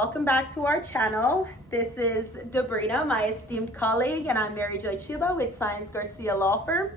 welcome back to our channel. This is Dobrina, my esteemed colleague, and I'm MaryJoy with Science Garcia Law Firm.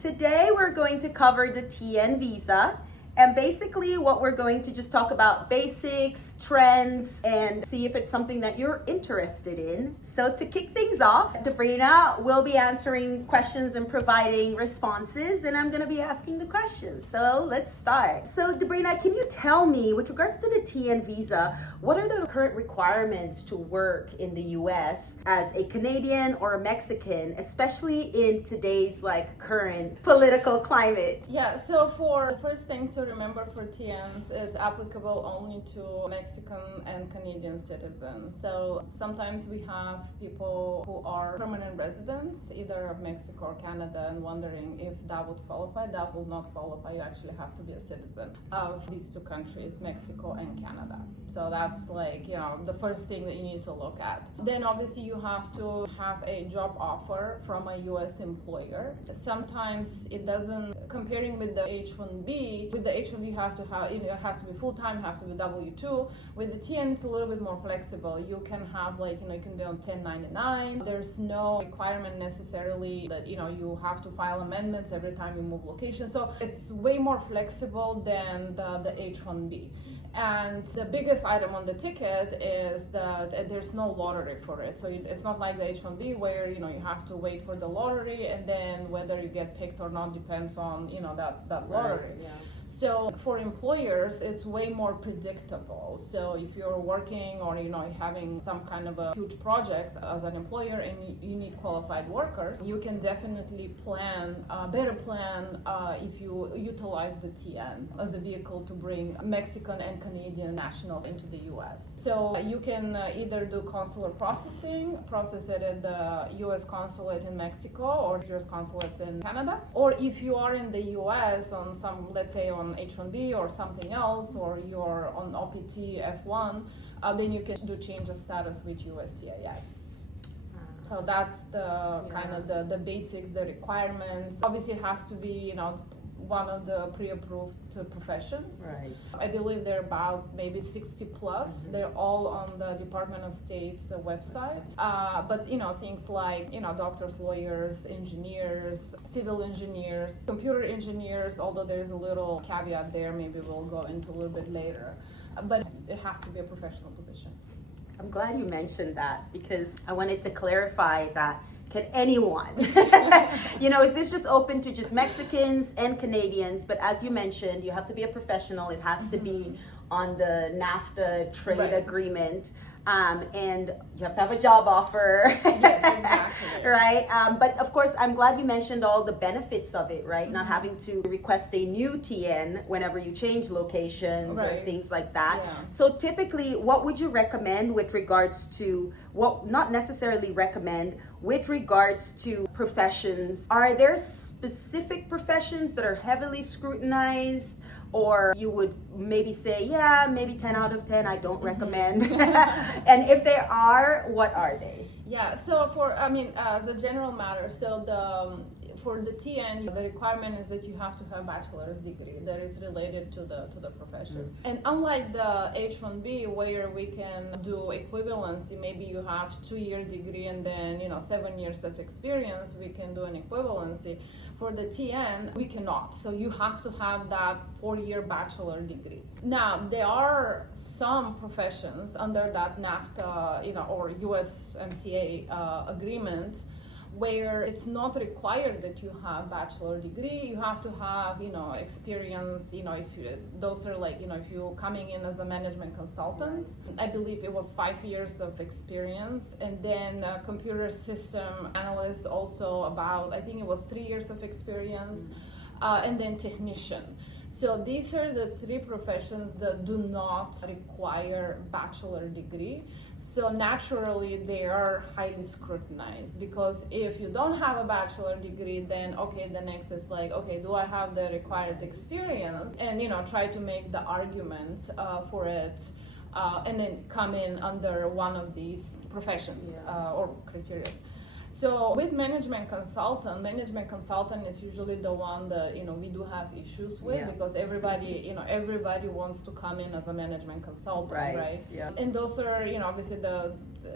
Today we're going to cover the TN visa, and basically what we're going to just talk about basics, trends, and see if it's something that you're interested in. So to kick things off, Dobrina will be answering questions and providing responses, and I'm going to be asking the questions. So let's start. So Dobrina, can you tell me, with regards to the TN visa, what are the current requirements to work in the US as a Canadian or a Mexican, especially in today's current political climate? Yeah, so for the first thing to remember for TNs, it's applicable only to Mexican and Canadian citizens. So sometimes we have people who are permanent residents, either of Mexico or Canada, and wondering if that would qualify. That will not qualify. You actually have to be a citizen of these two countries, Mexico and Canada. So that's the first thing that you need to look at. Then obviously you have to have a job offer from a US employer. Sometimes it doesn't, comparing with the H-1B, with the H-1B you have to have, it has to be full-time, have to be W-2. With the TN it's a little bit more flexible. You can have you can be on 1099. There's no requirement necessarily that you have to file amendments every time you move location. So it's way more flexible than the H-1B. And the biggest item on the ticket is that there's no lottery for it. So it's not like the H-1B where you have to wait for the lottery, and then whether you get picked or not depends on that lottery. Right, yeah. So for employers, it's way more predictable. So if you're working or having some kind of a huge project as an employer and you need qualified workers, you can definitely better plan if you utilize the TN as a vehicle to bring Mexican and Canadian nationals into the US. So you can either do consular processing, process it at the US consulate in Mexico or US consulates in Canada. Or if you are in the US on some, let's say on H-1B or something else, or you're on OPT F1, then you can do change of status with USCIS. So that's the kind of the basics, the requirements. Obviously it has to be, one of the pre-approved professions. Right. I believe they're about maybe 60 plus. Mm-hmm. They're all on the Department of State's website. But things like doctors, lawyers, engineers, civil engineers, computer engineers, although there is a little caveat there, maybe we'll go into a little bit later. But it has to be a professional position. I'm glad you mentioned that, because I wanted to clarify that. Can anyone? Is this just open to just Mexicans and Canadians? But as you mentioned, you have to be a professional. It has to be on the NAFTA trade agreement. And you have to have a job offer. Yes, exactly. Right? But of course, I'm glad you mentioned all the benefits of it, right? Not having to request a new TN whenever you change locations or things like that. Yeah. So typically, what would you recommend with regards to, not necessarily recommend, with regards to professions? Are there specific professions that are heavily scrutinized? Or you would maybe say, maybe 10 out of 10, I don't recommend. And if there are, what are they? Yeah, so as a general matter, for the TN, the requirement is that you have to have a bachelor's degree that is related to the profession. And unlike the H-1B, where we can do equivalency, maybe you have 2-year degree and then 7 years of experience, we can do an equivalency. For the TN, we cannot. So you have to have that 4-year bachelor degree. Now, there are some professions under that NAFTA, or USMCA agreement, where it's not required that you have bachelor degree. You have to have experience, if you're coming in as a management consultant. I believe it was 5 years of experience, and then computer system analyst also I think it was 3 years of experience, and then technician. So these are the 3 professions that do not require bachelor degree. So naturally, they are highly scrutinized, because if you don't have a bachelor degree, then the next is do I have the required experience? And try to make the argument for it, and then come in under one of these professions or criteria. So with management consultant is usually the one that we do have issues with, because everybody wants to come in as a management consultant, right? Yeah. And those are obviously the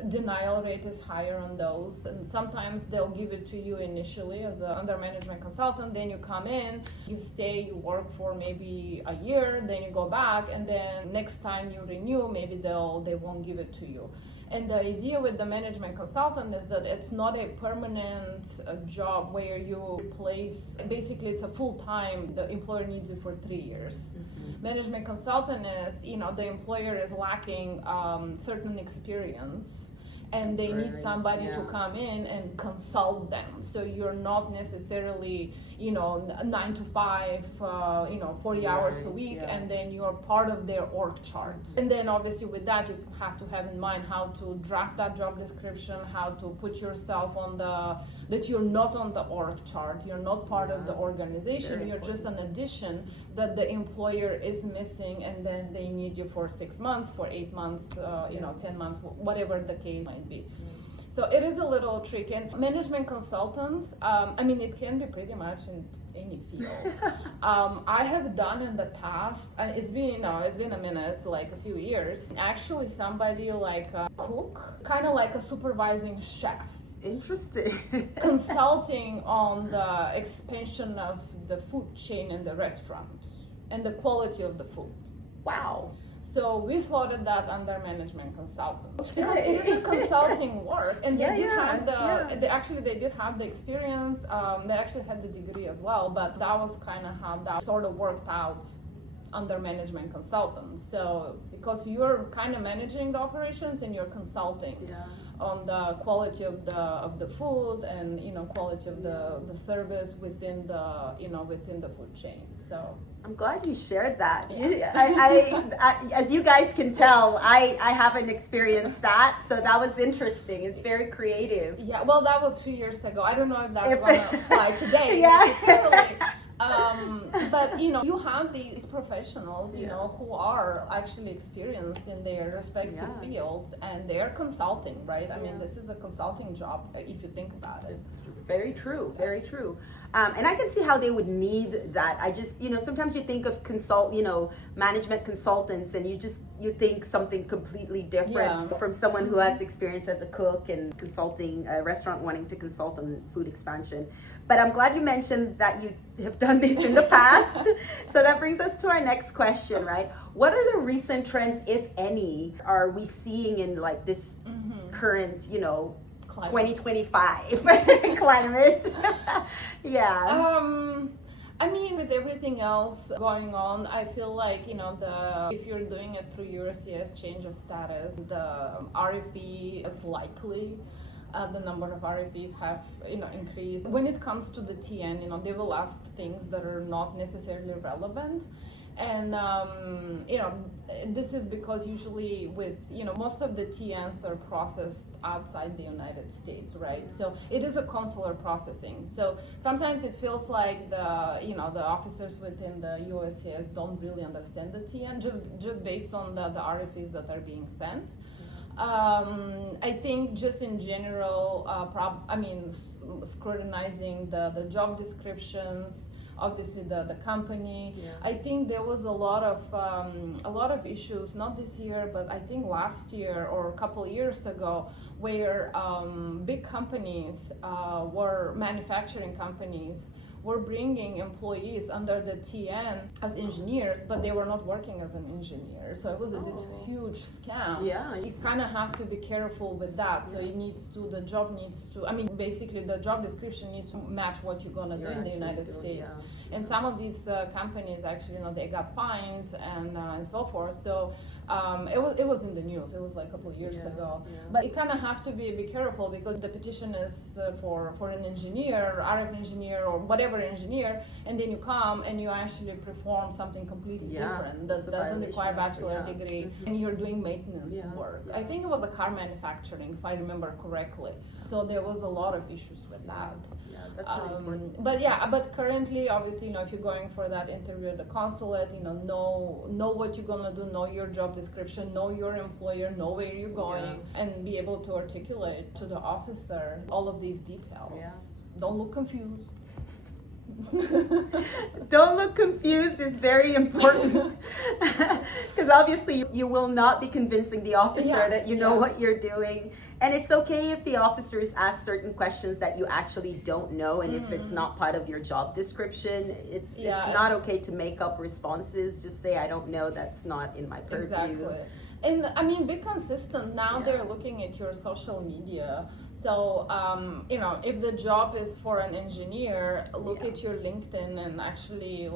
denial rate is higher on those, and sometimes they'll give it to you initially as a under management consultant, then you come in, you stay, you work for maybe a year, then you go back, and then next time you renew, maybe they won't give it to you. And the idea with the management consultant is that it's not a permanent job where you place, basically it's a full-time, the employer needs you for 3 years. Management consultant is, the employer is lacking certain experience, and they need somebody to come in and consult them. So you're not necessarily, 9 to 5, 40 hours a week, and then you're part of their org chart. And then obviously with that, you have to have in mind how to draft that job description, how to put yourself that you're not on the org chart, you're not part of the organization, you're just an addition that the employer is missing, and then they need you for 6 months, for 8 months, 10 months, whatever the case might be. So it is a little tricky. And management consultants, it can be pretty much in any field. I have done in the past, and it's been a minute, it's like a few years, actually somebody like a cook, kind of like a supervising chef. Interesting. Consulting on the expansion of the food chain in the restaurant and the quality of the food. Wow. So we slotted that under management consultant, because it is a consulting work, and they did have they did have the experience. They actually had the degree as well, but that was kind of how that sort of worked out under management consultant. So because you're kind of managing the operations and you're consulting on the quality of the food and quality of the service within the food chain. So I'm glad you shared that. I, as you guys can tell, I haven't experienced that, so that was interesting. It's very creative. Yeah, well, that was 2 years ago. I don't know if that's going to apply today necessarily. But you have these professionals, who are actually experienced in their respective fields, and they're consulting, right? I mean, this is a consulting job if you think about it. Very true, very true. And I can see how they would need that. I just, sometimes you think of management consultants, and you think something completely different from someone who has experience as a cook and consulting a restaurant, wanting to consult on food expansion. But I'm glad you mentioned that you have done this in the past. So that brings us to our next question, right? What are the recent trends, if any, are we seeing in like this current, 2025 climate? With everything else going on, I feel like, if you're doing it through USCIS change of status, the RFE, it's likely the number of RFEs have, increased. When it comes to the TN, they will ask things that are not necessarily relevant. And, this is because usually with, most of the TNs are processed outside the United States, right? So it is a consular processing. So sometimes it feels like the officers within the USCIS don't really understand the TN just based on the RFEs that are being sent. I think just in general, scrutinizing the job descriptions, obviously the company. I think there was a lot of issues, not this year, but I think last year or a couple of years ago, where big companies manufacturing companies were bringing employees under the TN as engineers, but they were not working as an engineer. So it was this huge scam. You kind of have to be careful with that. So the job description needs to match what you're going to do in the United States. And some of these companies actually, they got fined and so forth. So it was in the news. It was like a couple of years ago. But you kind of have to be careful, because the petition is for an engineer, RF engineer, or whatever engineer, and then you come and you actually perform something completely different that doesn't require a bachelor degree, and you're doing maintenance work. I think it was a car manufacturing, if I remember correctly. So there was a lot of issues with that. Yeah, that's really important. But currently, obviously, if you're going for that interview at the consulate, know what you're gonna do, know your job description, know your employer, know where you're going, and be able to articulate to the officer all of these details. Yeah. Don't look confused. Don't look confused is very important, because obviously you will not be convincing the officer that you know what you're doing. And it's okay if the officers ask certain questions that you actually don't know, and if it's not part of your job description, it's not okay to make up responses. Just say, I don't know, that's not in my purview. Exactly. And be consistent. Now they're looking at your social media. So, if the job is for an engineer, look at your LinkedIn and actually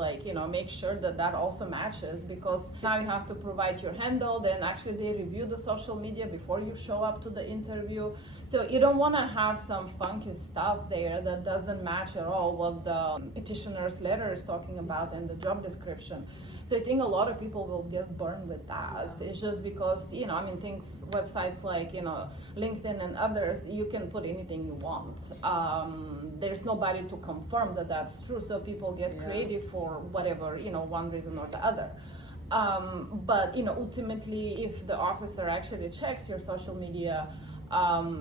make sure that also matches, because now you have to provide your handle, then actually they review the social media before you show up to the interview. So you don't want to have some funky stuff there that doesn't match at all what the petitioner's letter is talking about in the job description. So I think a lot of people will get burned with that. It's just because, websites like, LinkedIn and others, you can put anything you want. There's nobody to confirm that that's true. So people get creative for whatever, one reason or the other. But ultimately, if the officer actually checks your social media,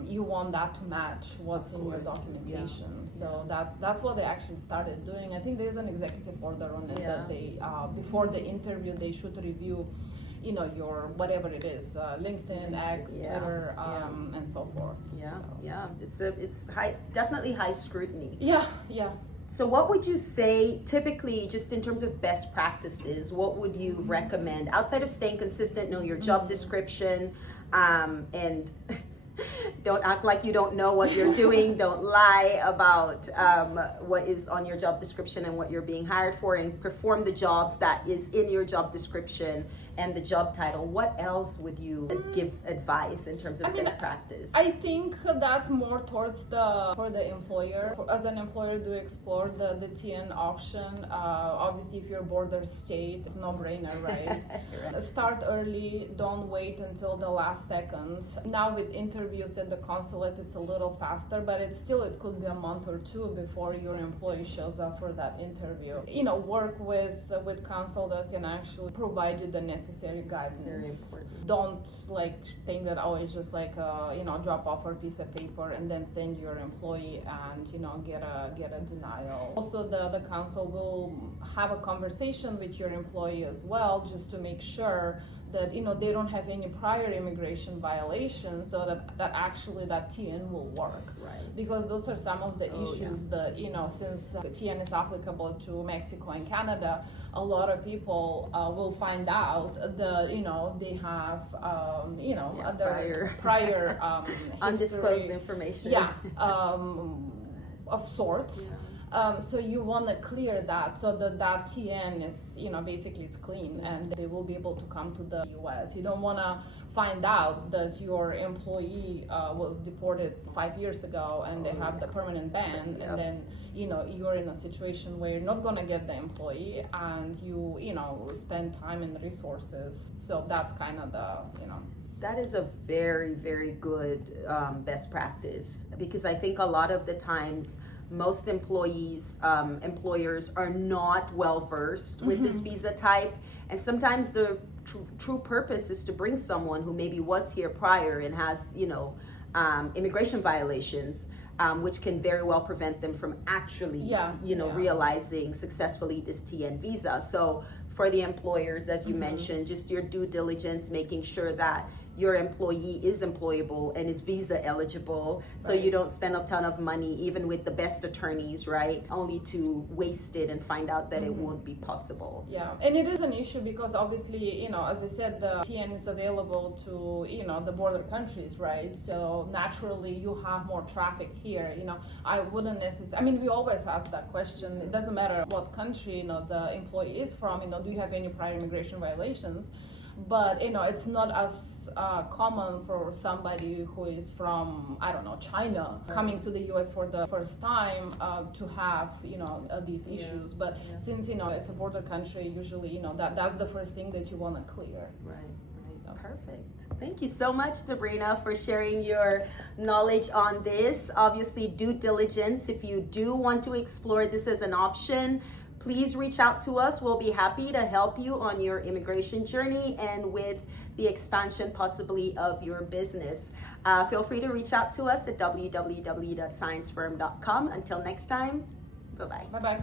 you want that to match what's in your documentation. So that's what they actually started doing. I think there's an executive order on it that they before the interview they should review, your whatever it is, LinkedIn, X, Twitter, and so forth. It's definitely high scrutiny. Yeah. So what would you say, typically, just in terms of best practices, what would you recommend outside of staying consistent, know your job description, and don't act like you don't know what you're doing. Don't lie about what is on your job description and what you're being hired for, and perform the jobs that is in your job description and the job title. What else would you give advice in terms of best practice? I think that's more towards for the employer. As an employer, do explore the TN auction. Obviously, if you're border state, it's no-brainer, right? Right. Start early. Don't wait until the last second. Now with interviews at the consulate, it's a little faster, but it could be a month or two before your employee shows up for that interview. Work with counsel that can actually provide you the necessary guidance. Very important. Don't think that it's just drop off a piece of paper and then send your employee and get a denial. Also, the counsel will have a conversation with your employee as well, just to make sure that they don't have any prior immigration violations, so that actually that TN will work. Right. Because those are some of the issues that since TN is applicable to Mexico and Canada, a lot of people will find out that they have other prior undisclosed information. Of sorts. So you want to clear that so that TN is, basically it's clean and they will be able to come to the US. You don't want to find out that your employee was deported 5 years ago and they have the permanent ban, and then, you're in a situation where you're not going to get the employee and you spend time and resources. So that's kind of That is a very, very good best practice, because I think a lot of the times most employers are not well versed with this visa type, and sometimes the true purpose is to bring someone who maybe was here prior and has immigration violations, which can very well prevent them from actually realizing successfully this TN visa. So for the employers, as you mentioned, just your due diligence, making sure that your employee is employable and is visa eligible, so you don't spend a ton of money, even with the best attorneys, right? Only to waste it and find out that it won't be possible. Yeah, and it is an issue because obviously, as I said, the TN is available to, the border countries, right? So naturally, you have more traffic here. I wouldn't necessarily, we always ask that question. It doesn't matter what country, the employee is from, do you have any prior immigration violations? But it's not as common for somebody who is from, I don't know, China coming to the US for the first time to have these issues. But since it's a border country, usually that's the first thing that you want to clear. Right. Perfect. Thank you so much, Dobrina, for sharing your knowledge on this. Obviously, due diligence. If you do want to explore this as an option, please reach out to us. We'll be happy to help you on your immigration journey and with the expansion possibly of your business. Feel free to reach out to us at www.sciencefirm.com. Until next time, bye-bye. Bye-bye.